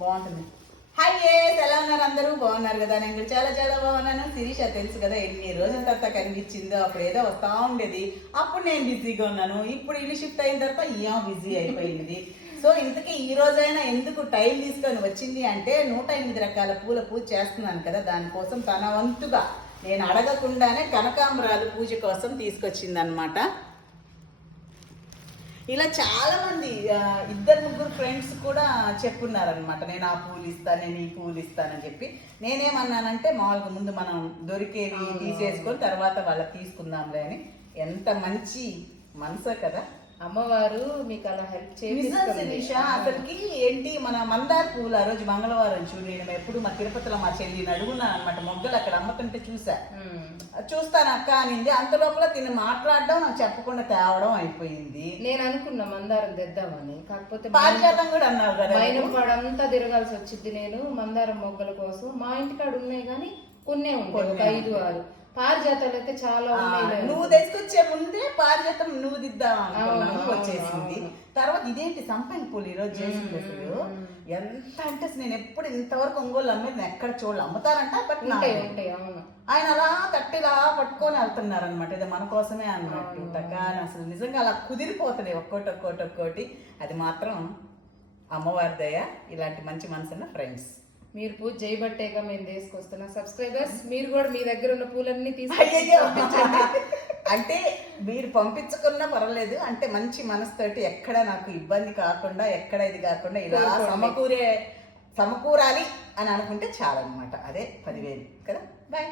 బాగుంటుంది. హాయ్ ఎలా ఉన్నారు అందరూ? బాగున్నారు కదా? నేను కూడా చాలా చాలా బాగున్నాను. శిరీష తెలుసు కదా, ఎన్ని రోజుల తర్వాత కనిపించిందో. అప్పుడు ఏదో వస్తా ఉండేది, అప్పుడు నేను బిజీగా ఉన్నాను. ఇప్పుడు ఇల్లు షిఫ్ట్ అయిన తర్వాత ఏం బిజీ అయిపోయింది. సో ఇంతకీ ఈ రోజైనా ఎందుకు టైం తీసుకొని వచ్చింది అంటే 108 రకాల పూల పూజ చేస్తున్నాను కదా, దానికోసం తన వంతుగా నేను అడగకుండానే కనకాంబరాలు పూజ కోసం తీసుకొచ్చింది అనమాట. ఇలా చాలా మంది 2-3 ఫ్రెండ్స్ కూడా చెప్పున్నారనమాట, నేను ఆ పూలు ఇస్తాను, నేను ఈ పూలు ఇస్తానని చెప్పి. నేనేమన్నానంటే మామూలుగా ముందు మనం దొరికేవి తీసేసుకొని తర్వాత వాళ్ళకి తీసుకుందాంలే అని. ఎంత మంచి మనసే కదా అమ్మవారు మీకు అలా హెల్ప్ చేయాలి. అసలుకి ఏంటి, మన మందార పూలు ఆ రోజు మంగళవారం చూడు, నేను ఎప్పుడు మా తిరుపతిలో మా చెల్లిని అడుగున్నాను అనమాట. మొగ్గలు అక్కడ అమ్మతుంటే చూస్తాను అక్క అనింది. అంత లోపల తిని మాట్లాడడం, నాకు చెప్పకుండా తేవడం అయిపోయింది. నేను అనుకున్నా మందారం తెద్దామని, కాకపోతే పారిజాతం కూడా అన్నారు కదా, మైనపాడంతా తిరగాల్సి వచ్చింది. నేను మందారం మొగ్గల కోసం మా ఇంటికాడ ఉన్నాయి కానీ కొన్నే ఉంటాయి, 5-6. పారిజాతాలు అయితే చాలా ఉన్నాయి. నువ్వు తీసుకొచ్చే ముందే పారిజాతం నువ్వు దిద్దాం అనుకున్నాను, వచ్చేసింది. తర్వాత ఇదేంటి సంపంగి పూలు ఈరోజు చేసింది. అసలు ఎంత అంటే నేను ఎప్పుడు ఇంతవరకు ఒంగోలు అమ్మేది ఎక్కడ చూడాలి. అమ్ముతారంట బట్ ఆయన అలా కట్టిలా పట్టుకొని వెళ్తున్నారు అనమాట. ఇది మన కోసమే అన్నట్టు. కానీ అసలు నిజంగా అలా కుదిరిపోతుంది ఒక్కోటి. అది మాత్రం అమ్మవారి దయ. ఇలాంటి మంచి మనసున్న ఫ్రెండ్స్. మీరు పూజ చేయబట్టేగా మేము తీసుకొస్తున్నా. సబ్స్క్రైబర్స్ మీరు కూడా మీ దగ్గర ఉన్న పూలన్నీ తీసుకొచ్చి అంటే మీరు పంపించుకున్నా పర్వాలేదు, అంటే మంచి మనసుతోటి ఎక్కడ నాకు ఇబ్బంది కాకుండా, ఎక్కడ ఇది కాకుండా ఇలా సమకూరాలి అని అనుకుంటే చాలన్నమాట. అదే 10,000 కదా. బాయ్.